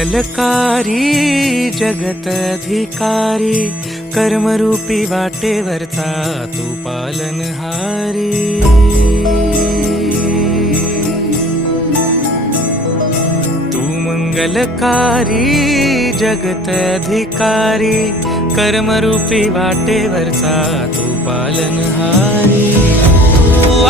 मंगलकारी जगत अधिकारी, कर्मरूपी वाटेवरचा तू पालनहारी। तू मंगलकारी जगत अधिकारी, कर्मरूपी वाटेवरचा तू पालनहारी। तू